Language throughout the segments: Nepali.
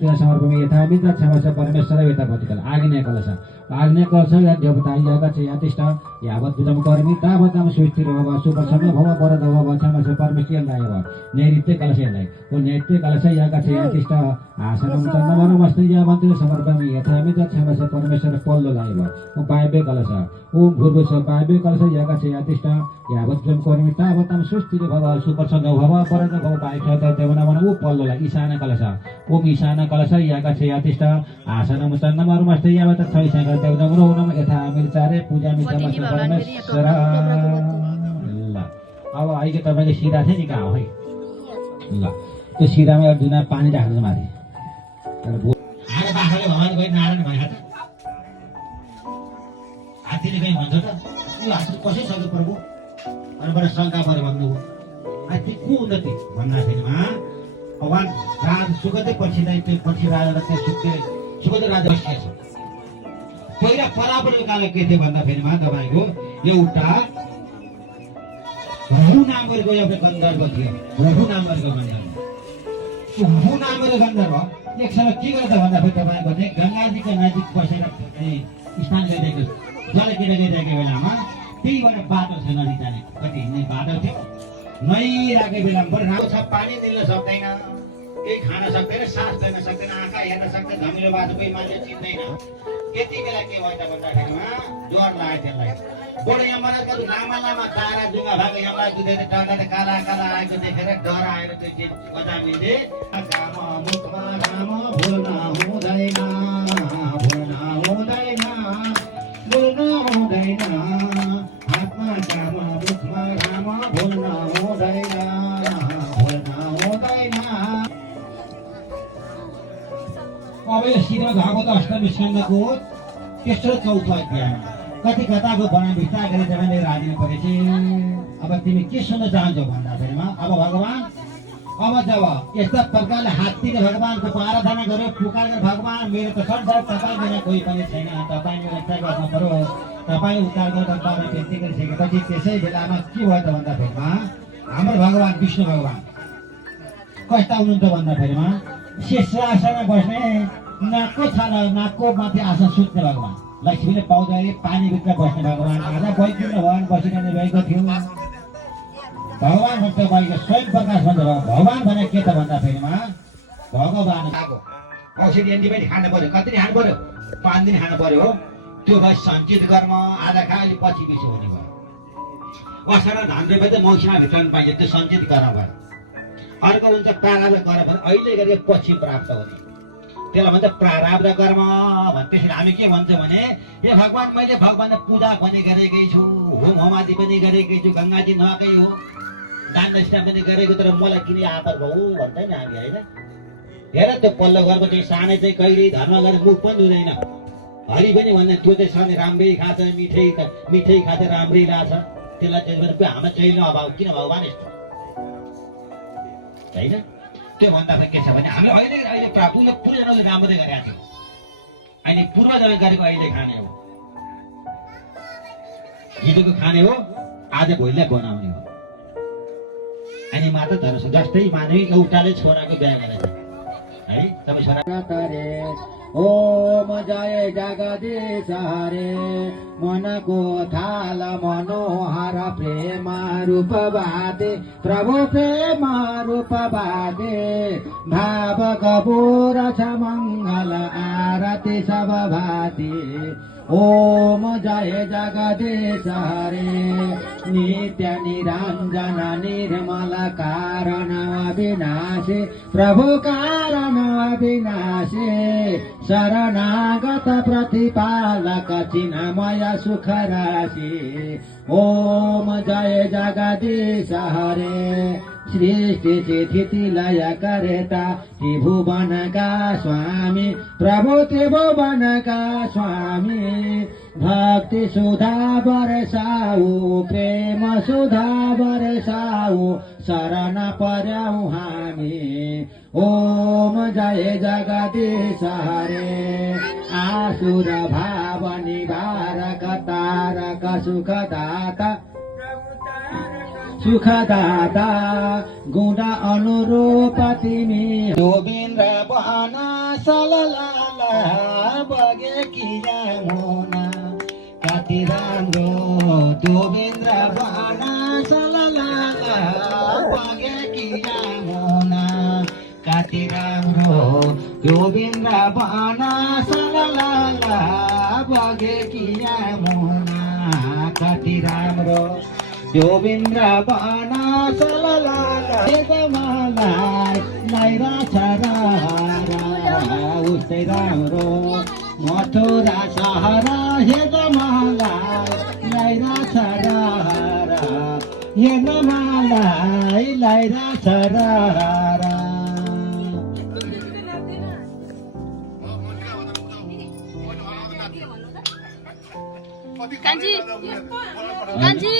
मन्त्र समर्पयामि यथा मित्र क्षमस्व परमेश्वर यथा भतिकल आग्नेय कलश या देवता यागच्छ यातिष्ठ यावत् पूजं करोमि तावत् सुस्थिरो भव सुप्रसन्न भव वरद भव क्षमस्व परमेश्वरलाई भव नैऋत्य कलशलाई ओ नैऋत्य कलश यागच्छ यातिष्ठ आसनं चन्द्रमनमस्ते या मन्त्र समर्पयामि यथा मित्र क्षमस्व परमेश्वर पल्लोलाई भव ओ वायव्य कलश ओम भूर्भुवस्व वायव्य कलश यागच्छ यातिष्ठ यावत् पूजं करोमि तावत् सुस्थिरो भव सुप्रसन्न भव वरद भव वायुक्षत देवनमन ओ पल्लोलाई ईशान कलश ओम ईशान कलश यागच्छ यातिष्ठ आसनं चन्द्रमनमस्ते यावत् छविसंग देवनमन यथा मिर्चारे पूजा मित्रमस्व परमेश्वर ल अब अहिले तपाईले सिधा थियो नि कहाँ हो है ल त्यो सिधामा एउटा दुना पानी राख्नु माथि आएर बाख्राले भगवान गई नारायण भए हात्तीले गई भन्छ त यो हात्ती कसै सक्यो प्रभु अरूबाट शङ्का पऱ्यो भन्नुभयो हात्ती को उन्नति भन्दाखेरिमा भगवान राज सुगतै पछि राजा त्यहाँ सुगतै राजा बसिएको छ पहिला परापरको काल के थियो भन्दाखेरिमा तपाईँको एउटा रघु नामको एउटा गन्धर्व थियो रघु नामको गन्धर्व रघु नामको गन्धर्व एक समय के गर्दा भन्दाखेरि तपाईँको चाहिँ गङ्गाजीको नजिक बसेर स्नान गरिरहेको जल किनिरहेको बेलामा त्यहीबाट बाटो छ नदी जाने कति हिँड्ने बाटो थियो नहिरहेको बेलामा पनि राम्रो छ पानी निल्न सक्दैन केही खान सक्दैन सास लिन सक्दैन आँखा हेर्न सक्दैन धमिलो बाटो कोही मान्छे चिन्दैन यति बेला के भन्छ भन्दाखेरिमा ज्वरो लाग्यो त्यसलाई बडो यमराजको लामा लामा तारा जुङ्गा भएको यमराजको टाढा काला काला आएको देखेर डर आएर त्यो गजामिले मुखमा राम भुल्न हुँदैन हातमा काम मुखमा राम भुल्न हुँदैन अब यो श्रीमद् भागवत अष्टमी स्कन्धको तेस्रो चौथो अध्यायमा कति कथाको वर्णन विस्तार गरी तपाईँले राजिनु परेपछि अब तिमी के सुन्न चाहन्छौ भन्दाखेरिमा अब भगवान अब जब यस्ता प्रकारले हात्तीले भगवानको आराधना गर्यो पुकारेर भगवान मेरो त संसार तपाईँ बिना कोही पनि छैन तपाईँ मेरो रक्षा गर्नु पर्यो तपाईँ उद्धार गर्नु पर्ने विन्ती गरिसकेपछि त्यसै बेलामा के भयो त भन्दाखेरिमा हाम्रो भगवान विष्णु भगवान कस्ता हुनुहुन्छ भन्दाखेरिमा शीर्षासनमा बस्ने नाकको छाला नाकको माथि आशा सुत्ने भगवान लक्ष्मीले पाउँदाखेरि पानीभित्र बस्ने भगवान आज वैकुण्ठ भवन बसिरहने भएको थियो भगवान भक्त भएको स्वयं प्रकाश भन्छ भगवान भने के त भन्दाखेरिमा भगवान आएको औषधि एन्टिबायोटिक खानु पर्यो कति खानु पर्यो 5 दिन खानु पर्यो हो त्यो भयो सञ्चित कर्म आधा खाली पछि बेसी हुने भयो वसरा धान रोपे त मौसममा भित्र पाइन्छ त्यो सञ्चित कर्म भयो अर्को हुन्छ प्रारब्ध कर्म भने अहिले गरेको पछि प्राप्त हुने त्यसलाई भन्छ प्रारब्ध कर्म भन्छ त्यसरी हामी के भन्छौँ भने ए भगवान मैले भगवान पूजा पनि गरेकै छु होम होमादि पनि गरेकै छु गङ्गाजी नुहाएकै हो दान दक्षिणा पनि गरेको तर मलाई किन आदर भयो भन्छ नि हामी होइन हेर त्यो पल्लो घरको चाहिँ सानै चाहिँ कहिले धर्म गरेर मुख पनि हुँदैन हरि पनि भन्ने त्यो चाहिँ सधैँ राम्रै खान्छ मिठै खान्छ राम्रै लाग्छ त्यसलाई चाहिँ हाम्रो चाहिँ अभाव किन भगवान यस्तो होइन त्यो भन्दाखेरि के छ भने हामीले अहिले पूर्वजनले राम्रै गरेका थियौँ अहिले पूर्वजनले गरेको अहिले खाने हो हिजोको खाने हो आज भोलिलाई बनाउने हो अनि मात्र धर्म जस्तै माने एउटाले छोराको बिहा गरेछ है तपाईँ छोरा ओम जय जगदीश हरे मनको थाल मनोहर प्रेम रूप बादे प्रभु प्रेम रूप बादे भाव कपूर छ मंगल आरती सब भाती ओम जय जगदीश हरे नित्य निरंजन निर्मल कारण अविनाशी प्रभु कारण अविनाशी शरणागत प्रतिपालक चिन्मय सुख राशि ओम जय जगदीश हरे सृष्टि स्थिति लय करेता त्रिभुवन का स्वामी प्रभु त्रिभुवन का स्वामी भक्ति सुधा बरसाऊ प्रेम सुधा बरसाऊ शरण पर्यौ हामी ओम जय जगदीश हरे आसुर भाव निवारक तारक सुखदाता सुखदाता गुण अनुरूप तिमी गोविन्द बहन सललाला बगेकी यमुना कति राम्रो गोविन्द बहन सललाला बगेकी यमुना कति राम्रो गोविन्द बहन सललाला बगेकी यमुना कति राम्रो गोविन्द बहन सललाला मलाई लाइरहेछ उस्तै राम्रो मथुरा सहर हेर्द मलाई लाइरहेछ हेर्द मलाई लाइरहेछ कान्छी कान्छी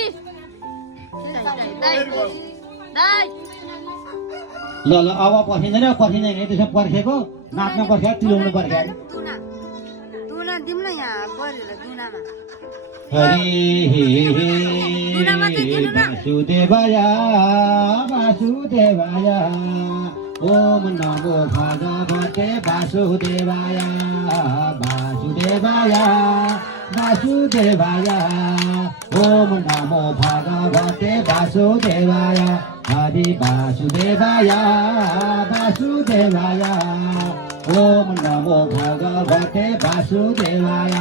ल ल अब पर्खिँदैन पर्खिँदैन त्यसो पर्खेको नाच्न पर्ख्यो चिलाउनु पर्ख्यो हरि वासुदेवाय वासुदेवाय ओम नमो भगवते वासुदेवाय वासुदेवाय वासुदेवाय ओम नमो भगवते वासुदेवाय हरि वासुदेवाय वासुदेवाय ओम नमो भगवते वासुदेवाय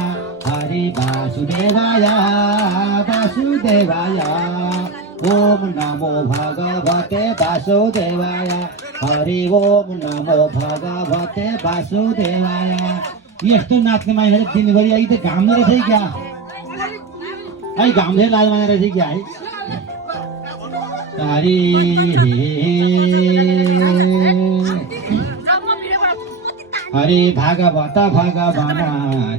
हरि वासुदेवाय वासुदेवाय ओम नमो भगवते वासुदेवाय हरि ओम नमो भगवते वासुदेवाय यस्तो नाच्ने मान्छेले दिनभरि अहिले त घाम रहेछ क्या है घाम चाहिँ लाल मानेर रहेछ क्या है हरि हरि भागवत भगवान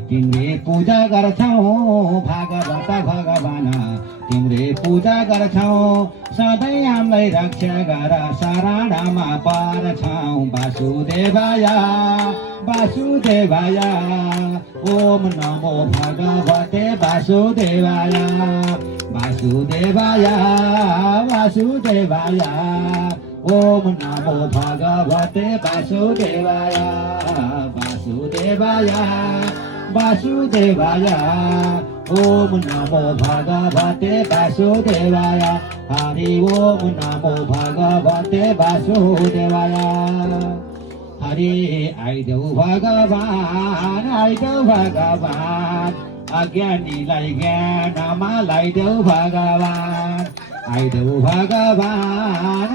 तिम्रे पूजा गर्छौ भागवत भगवान तिम्रे पूजा गर्छौ सधैँ हामीलाई रक्षा गर शरणमा पर्छौ वासुदेवाय वासुदेवाय ओम नमो भगवते वासुदेवाय वासुदेवाय वासुदेवाय ओम नमो भगवते वासुदेवाय वासुदेवाय वासुदेवाय ओम नमो भगवते वासुदेवाय हरि ओम नमो भगवते वासुदेवाय हरि आइदेऊ भगवान अज्ञानीलाई ज्ञानमा लाइदेऊ भगवान आइदेऊ भगवान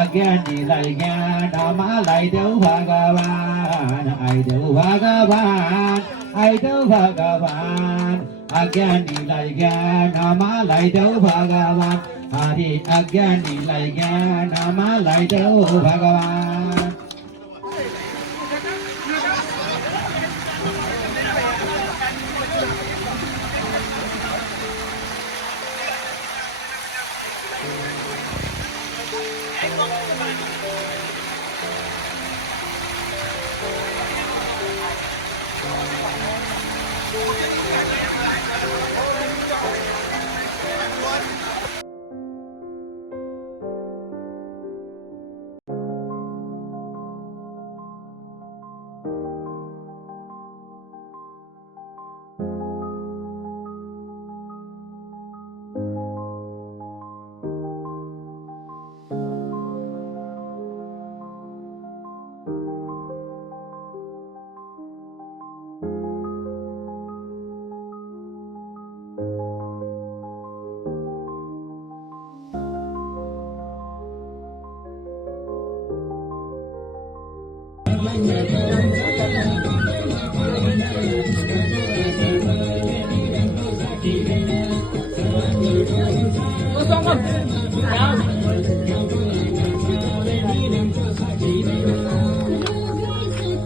अज्ञानीलाई ज्ञानमा लाइदेऊ भगवान आइदेऊ भगवान अज्ञानीलाई ज्ञानमा लाइदेऊ भगवान हरि अज्ञानीलाई ज्ञानमा लाइदेऊ भगवान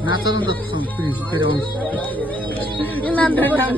나서는 것 좀 필요한. 난 들어가.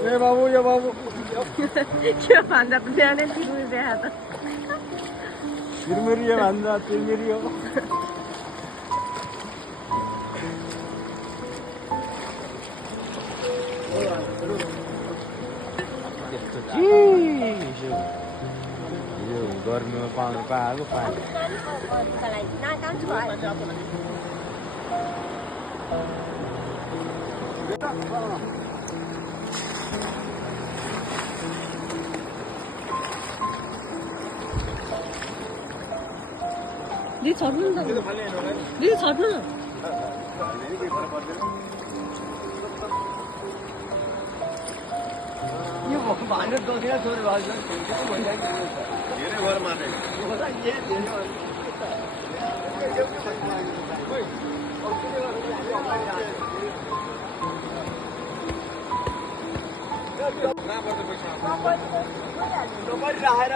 ए बाबु यो बाबु के भन्दा त बिहानै तिमी बिहा त तिरमिरी भन्दा तिरमिरी हो यो गर्मीमा पाउनु पाएको पानी दिदी छट्नु न त दिदी छट्नु न यो भानु दोकिन छोरी भाइ धेरै घर माने राखेर